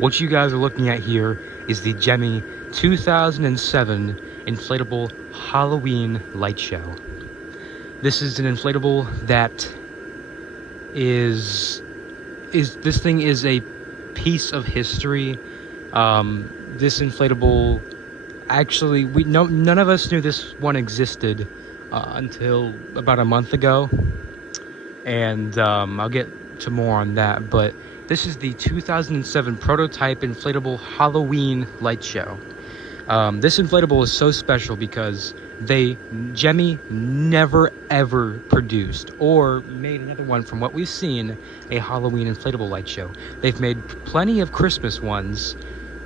What you guys are looking at here is the Gemmy 2007 Inflatable Halloween light show. This is an inflatable that this thing is a piece of history. This inflatable, actually, none of us knew this one existed until about a month ago, and I'll get to more on that. But this is the 2007 prototype inflatable Halloween light show. This inflatable is so special because Gemmy never ever produced or made another one, from what we've seen, a Halloween inflatable light show. They've made plenty of Christmas ones,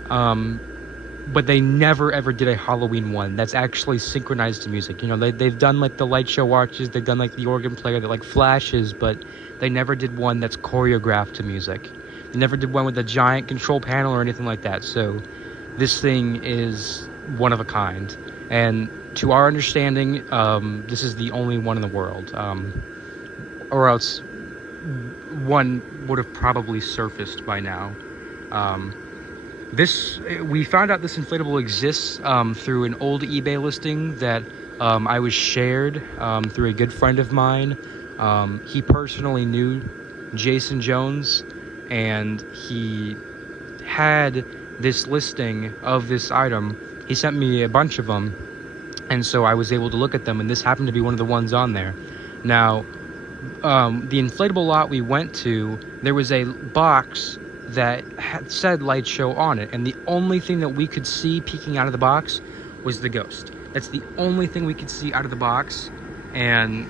but they never ever did a Halloween one that's actually synchronized to music. You know, they've done like the light show arches, they've done like the organ player that like flashes, but they never did one that's choreographed to music. They never did one with a giant control panel or anything like that. So this thing is one of a kind, and to our understanding, this is the only one in the world, or else one would have probably surfaced by now. We found out this inflatable exists through an old eBay listing that I was shared through a good friend of mine. He personally knew Jason Jones, and he had this listing of this item. He sent me a bunch of them, and so I was able to look at them, and this happened to be one of the ones on there. Now, the inflatable lot we went to, there was a box that had said light show on it, and the only thing that we could see peeking out of the box was the ghost. That's the only thing we could see out of the box, and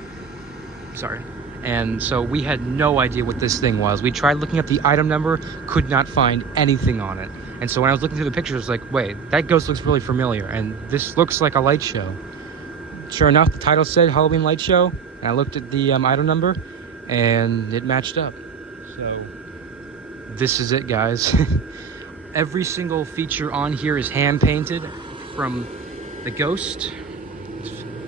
so we had no idea what this thing was. We tried looking up the item number, could not find anything on it. And so when I was looking through the pictures, I was like, wait, that ghost looks really familiar, and this looks like a light show. Sure enough, the title said Halloween light show, and I looked at the item number, and it matched up. So this is it, guys. Every single feature on here is hand painted, from the ghost,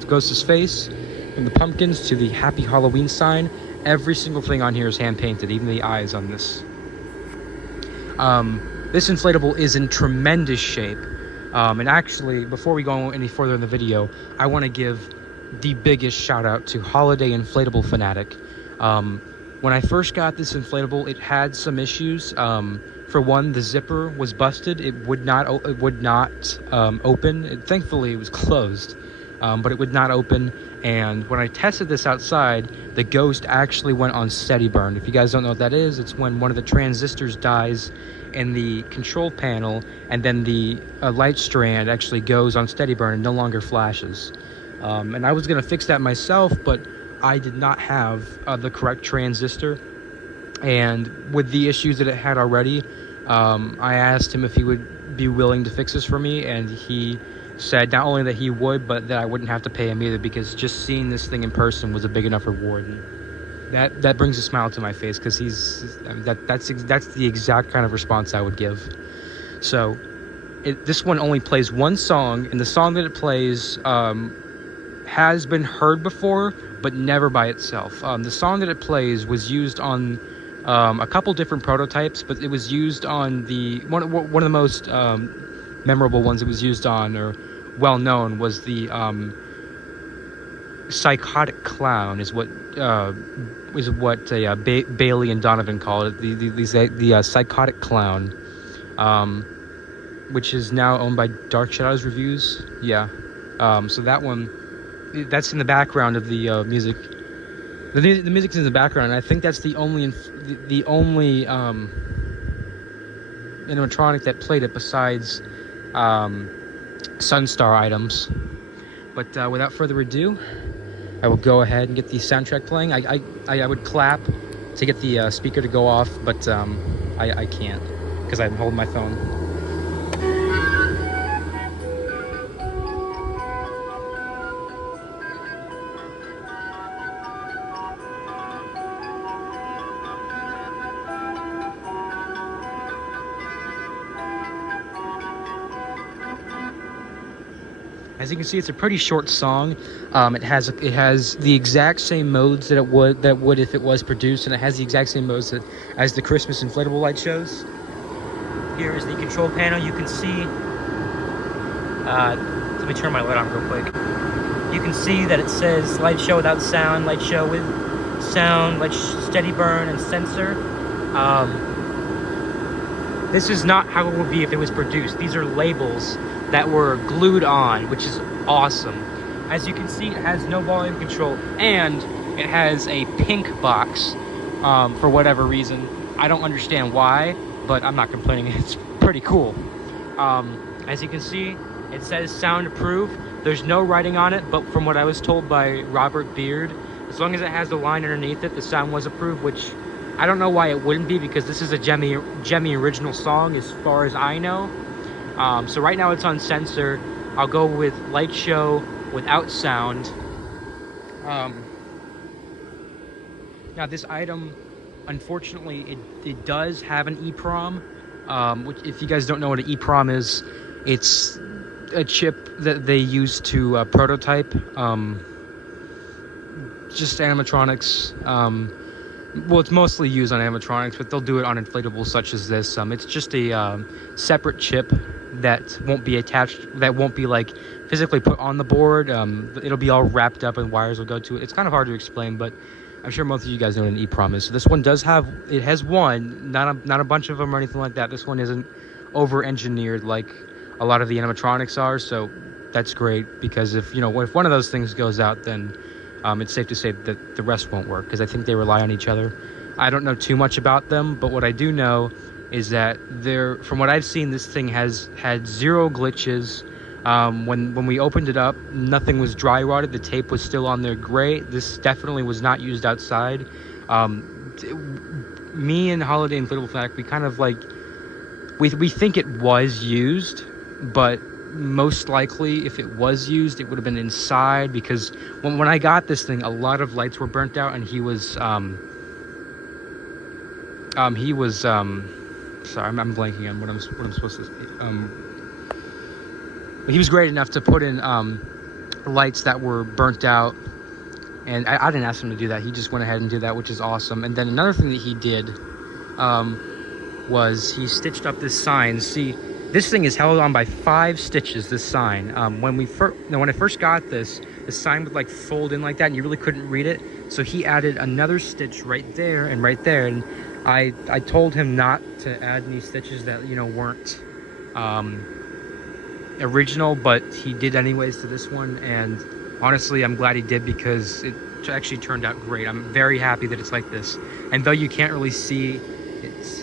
the ghost's face, from the pumpkins to the happy Halloween sign. Every single thing on here is hand painted, even the eyes on this. This inflatable is in tremendous shape. And actually, before we go any further in the video, I want to give the biggest shout out to Holiday Inflatable Fanatic. When I first got this inflatable, it had some issues. For one, the zipper was busted. It would not open. Thankfully, it was closed, but it would not open. And when I tested this outside, the ghost actually went on steady burn. If you guys don't know what that is, it's when one of the transistors dies in the control panel, and then the light strand actually goes on steady burn and no longer flashes. And I was going to fix that myself, but I did not have the correct transistor. And with the issues that it had already, I asked him if he would be willing to fix this for me, and he said not only that he would, but that I wouldn't have to pay him either, because just seeing this thing in person was a big enough reward. And that brings a smile to my face, because that's the exact kind of response I would give. So this one only plays one song, and the song that it plays has been heard before, but never by itself. The song that it plays was used on a couple different prototypes, but it was used on one of the most memorable ones it was used on, or well known, was the psychotic clown, is what Bailey and Donovan called it, the psychotic clown, which is now owned by Dark Shadows Reviews. Yeah. So that one, that's in the background of the music. The music's in the background, and I think that's the only animatronic that played it besides Sunstar items. But without further ado, I will go ahead and get the soundtrack playing. I would clap to get the speaker to go off, but I can't, because I'm holding my phone. As you can see, it's a pretty short song. It has the exact same modes that it would if it was produced, and it has the exact same modes as the Christmas inflatable light shows. Here is the control panel. You can see, let me turn my light on real quick. You can see that it says Lightshow without sound, Lightshow with sound, steady burn, and sensor. This is not how it would be if it was produced. These are labels that were glued on, which is awesome. As you can see, it has no volume control, and it has a pink box for whatever reason. I don't understand why, but I'm not complaining. It's pretty cool. As you can see, it says sound approved. There's no writing on it, but from what I was told by Robert Beard, as long as it has the line underneath it, the sound was approved, which I don't know why it wouldn't be, because this is a Gemmy original song as far as I know. So right now it's on sensor. I'll go with Lightshow without sound. Now this item, unfortunately, it does have an EEPROM, which, if you guys don't know what an EEPROM is, it's a chip that they use to prototype just animatronics. Well, it's mostly used on animatronics, but they'll do it on inflatables such as this. It's just a separate chip that won't be attached, that won't be like physically put on the board. It'll be all wrapped up and wires will go to it. It's kind of hard to explain, but I'm sure most of you guys know what an EEPROM is. So this one does have, it has one, not a bunch of them or anything like that. This one isn't over-engineered like a lot of the animatronics are, so that's great, because if one of those things goes out, then it's safe to say that the rest won't work, because I think they rely on each other. I don't know too much about them, but what I do know is that from what I've seen, this thing has had 0 glitches. When we opened it up, nothing was dry rotted. The tape was still on there great. This definitely was not used outside. Me and Holiday Inflatable Fanatic, we kind of like, we think it was used, but most likely if it was used, it would have been inside, because when I got this thing, a lot of lights were burnt out, and he was sorry, I'm blanking on what I'm supposed to he was great enough to put in lights that were burnt out, and I didn't ask him to do that. He just went ahead and did that, which is awesome. And then another thing that he did was he stitched up this sign. See, this thing is held on by 5 stitches, this sign. When I first got this, the sign would like fold in like that, and you really couldn't read it. So he added another stitch right there and right there, and I told him not to add any stitches that weren't original, but he did anyways to this one, and honestly I'm glad he did, because it actually turned out great. I'm very happy that it's like this, and though you can't really see,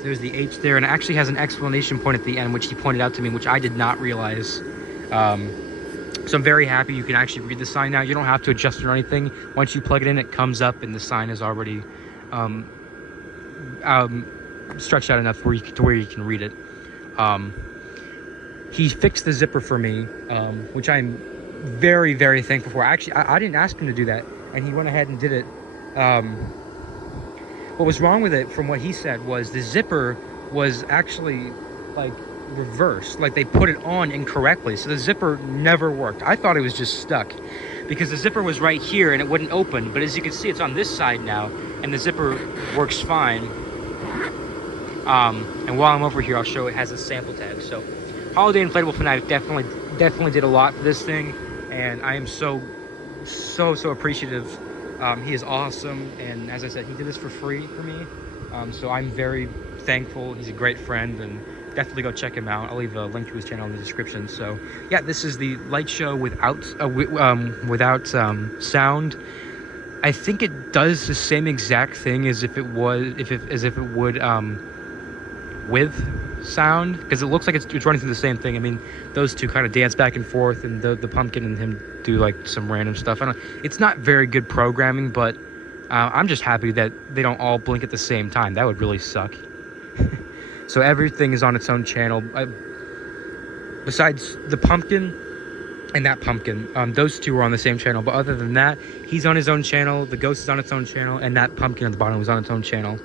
there's the H there, and it actually has an explanation point at the end, which he pointed out to me, which I did not realize. So I'm very happy you can actually read the sign now. You don't have to adjust it or anything. Once you plug it in, it comes up and the sign is already stretched out enough where you can read it. He fixed the zipper for me, which I'm very, very thankful for. Actually, I didn't ask him to do that, and he went ahead and did it. What was wrong with it, from what he said, was the zipper was actually like reversed, like they put it on incorrectly, so the zipper never worked. I thought it was just stuck, because the zipper was right here and it wouldn't open, but as you can see, it's on this side now, and the zipper works fine. And while I'm over here, I'll show it has a sample tag. So Holiday Inflatable Fanatic definitely did a lot for this thing, and I am so appreciative. He is awesome, and as I said, he did this for free for me, so I'm very thankful. He's a great friend, and definitely go check him out. I'll leave a link to his channel in the description. So yeah, this is the Lightshow without sound. I think it does the same exact thing as if it would with sound, because it looks like it's running through the same thing. I mean, those two kind of dance back and forth, and the pumpkin and him do like some random stuff. It's not very good programming, but I'm just happy that they don't all blink at the same time. That would really suck. So everything is on its own channel, besides the pumpkin and that pumpkin. Those two are on the same channel, but other than that, he's on his own channel, the ghost is on its own channel, and that pumpkin at the bottom was on its own channel.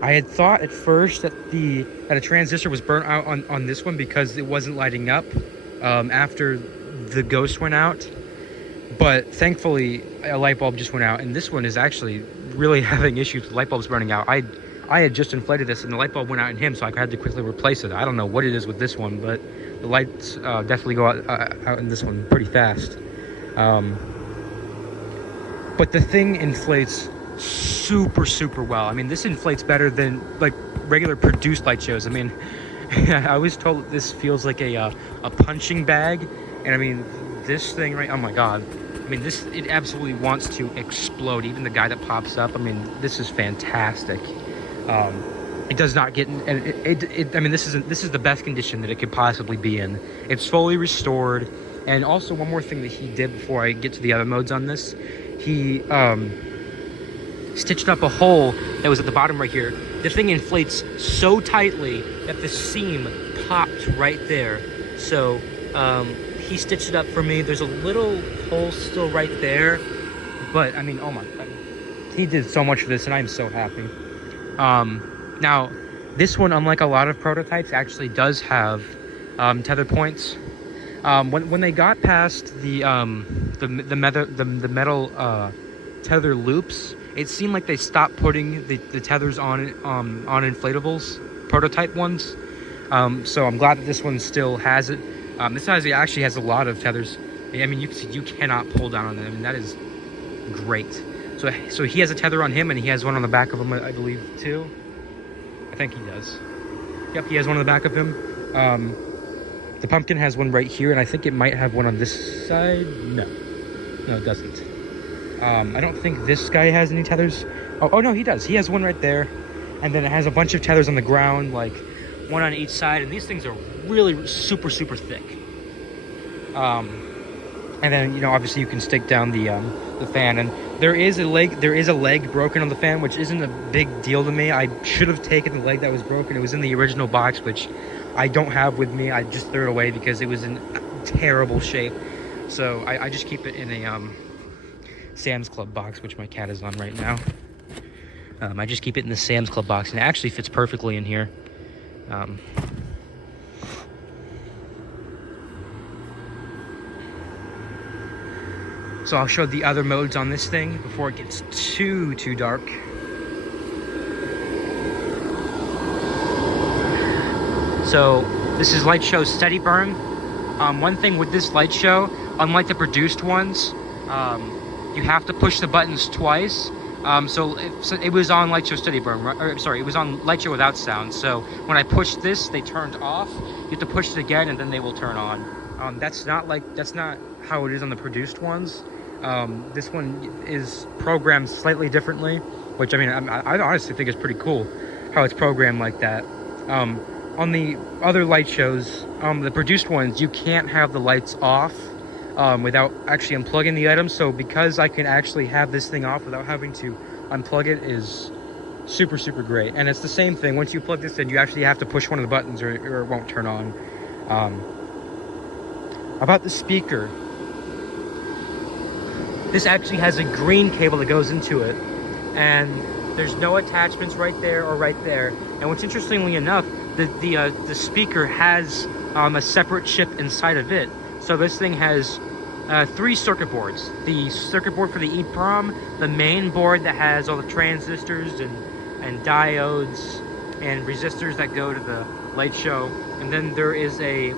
I had thought at first that a transistor was burnt out on this one, because it wasn't lighting up after the ghost went out, but thankfully a light bulb just went out, and this one is actually really having issues with light bulbs burning out. I I had just inflated this and the light bulb went out in him, so I had to quickly replace it. I don't know what it is with this one, but the lights definitely go out in this one pretty fast. But the thing inflates super well. I mean, this inflates better than like regular produced light shows. I mean, I was told that this feels like a punching bag, and I mean, this thing right, oh my god. I mean, it absolutely wants to explode. Even the guy that pops up, I mean, this is fantastic. It does not get, I mean, this is the best condition that it could possibly be in. It's fully restored. And also one more thing that he did before I get to the other modes on this, he stitched up a hole that was at the bottom right here. The thing inflates so tightly that the seam popped right there. So he stitched it up for me. There's a little hole still right there, but I mean, oh my god, he did so much for this, and I'm so happy. Now this one, unlike a lot of prototypes, actually does have tether points. When they got past the metal tether loops, it seemed like they stopped putting the tethers on inflatables, prototype ones. So I'm glad that this one still has it. This actually has a lot of tethers. I mean, you cannot pull down on them. I mean, that is great. So he has a tether on him, and he has one on the back of him, I believe, too. I think he does. Yep, he has one on the back of him. The pumpkin has one right here, and I think it might have one on this side. No, it doesn't. I don't think this guy has any tethers. Oh no, he does. He has one right there, and then it has a bunch of tethers on the ground, like one on each side, and these things are really super thick. And then, you know, obviously you can stick down the fan, and there is a leg broken on the fan, which isn't a big deal to me. I should have taken the leg that was broken. It was in the original box, which I don't have with me. I just threw it away because it was in terrible shape. So I just keep it in a Sam's Club box, which my cat is on right now. I just keep it in the Sam's Club box, and it actually fits perfectly in here. So I'll show the other modes on this thing before it gets too dark. So this is Lightshow Steady Burn. One thing with this Lightshow, unlike the produced ones, you have to push the buttons twice. So it was on Lightshow Steady Burn, it was on Lightshow without sound. So when I pushed this, they turned off. You have to push it again, and then they will turn on. That's not how it is on the produced ones. This one is programmed slightly differently, which I mean, I honestly think is pretty cool how it's programmed like that. On the other light shows, the produced ones, you can't have the lights off without actually unplugging the item. So because I can actually have this thing off without having to unplug it is super great. And it's the same thing. Once you plug this in, you actually have to push one of the buttons or it won't turn on. About the speaker, this actually has a green cable that goes into it, and there's no attachments right there or right there. And what's interestingly enough, the speaker has a separate chip inside of it. So this thing has 3 circuit boards: the circuit board for the EEPROM, the main board that has all the transistors and diodes and resistors that go to the light show, and then there is a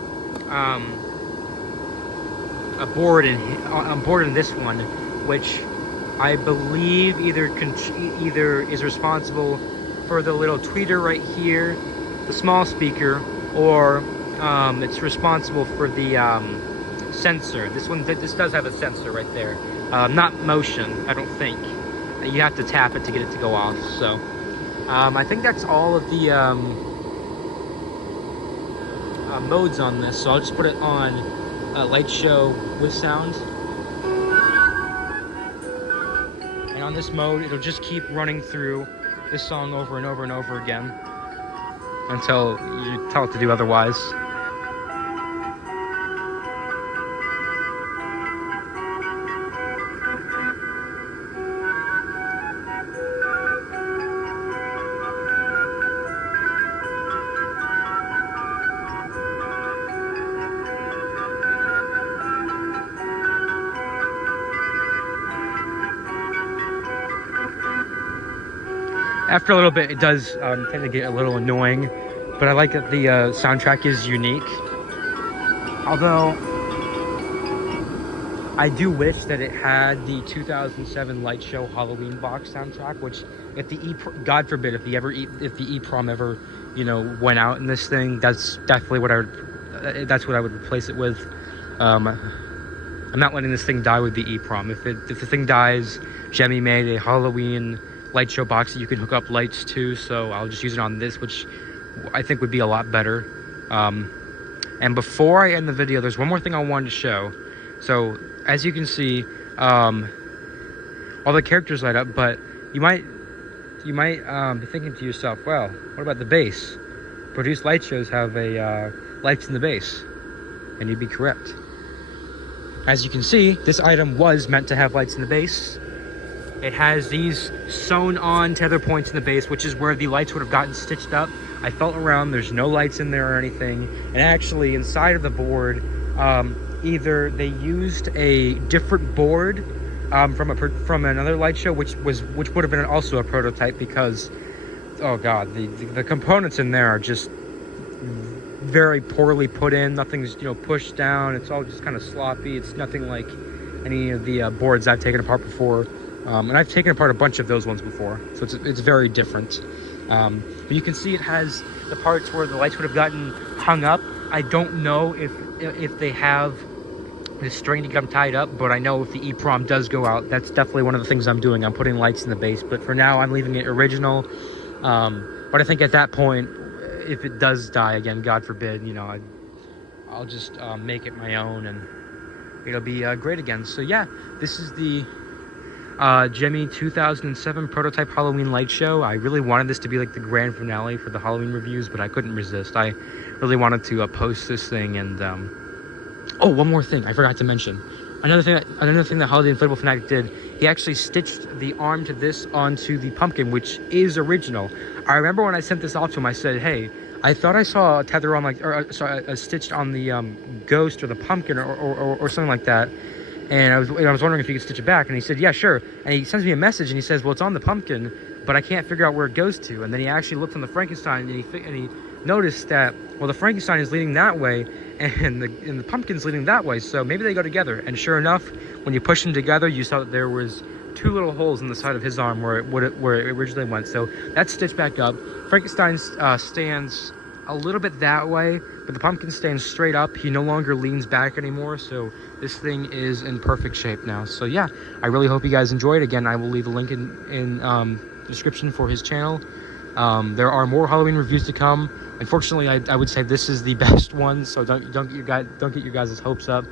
board in this one, which I believe either is responsible for the little tweeter right here, the small speaker, or it's responsible for the sensor. This does have a sensor right there, not motion, I don't think. You have to tap it to get it to go off. So I think that's all of the modes on this. So I'll just put it on light show with sound, and on this mode it'll just keep running through this song over and over and over again until you tell it to do otherwise. After a little bit, it does tend to get a little annoying, but I like that the soundtrack is unique. Although, I do wish that it had the 2007 Lightshow Halloween box soundtrack, which, if the God forbid, if the EEPROM ever, you know, went out in this thing, that's definitely what I would replace it with. I'm not letting this thing die with the EEPROM. If the thing dies, Gemmy made a Halloween Lightshow box that you can hook up lights to, so I'll just use it on this, which I think would be a lot better. And before I end the video, there's one more thing I wanted to show. So, as you can see, all the characters light up, but you might be thinking to yourself, well, what about the base? Produced light shows have a lights in the base, and you'd be correct. As you can see, this item was meant to have lights in the base. It has these sewn on tether points in the base, which is where the lights would have gotten stitched up. I felt around, there's no lights in there or anything. And actually, inside of the board, either they used a different board from another light show, which would have been also a prototype, because, oh god, the components in there are just very poorly put in. Nothing's, you know, pushed down. It's all just kind of sloppy. It's nothing like any of the boards I've taken apart before. And I've taken apart a bunch of those ones before, so it's very different. But you can see it has the parts where the lights would have gotten hung up. I don't know if they have the string to get them tied up, but I know if the EEPROM does go out, that's definitely one of the things I'm doing. I'm putting lights in the base, but for now I'm leaving it original. But I think at that point, if it does die again, God forbid, you know, I'll just make it my own, and it'll be great again. So yeah, this is the Gemmy 2007 prototype Halloween light show. I really wanted this to be like the grand finale for the Halloween reviews, but I couldn't resist. I really wanted to post this thing. And oh, one more thing I forgot to mention. Another thing that Holiday Inflatable Fanatic did, he actually stitched the arm to this onto the pumpkin, which is original. I remember when I sent this off to him, I said, hey, I thought I saw a tether on, like, or sorry, stitched on the ghost or the pumpkin or something like that. And I was wondering if you could stitch it back. And he said, yeah, sure. And he sends me a message and he says, well, it's on the pumpkin, but I can't figure out where it goes to. And then he actually looked on the Frankenstein and he noticed that, well, the Frankenstein is leading that way and the pumpkin's leading that way. So maybe they go together. And sure enough, when you push them together, you saw that there was two little holes in the side of his arm where it originally went. So that's stitched back up. Frankenstein stands a little bit that way, but the pumpkin stands straight up. He no longer leans back anymore, so this thing is in perfect shape now. So yeah, I really hope you guys enjoyed. Again, I will leave a link in the description for his channel. There are more Halloween reviews to come. Unfortunately, I would say this is the best one, so don't get your guys' hopes up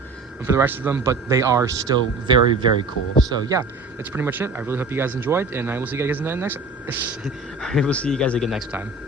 for the rest of them, but they are still very, very cool. So yeah, that's pretty much it. I really hope you guys enjoyed, and I will see you guys again next time.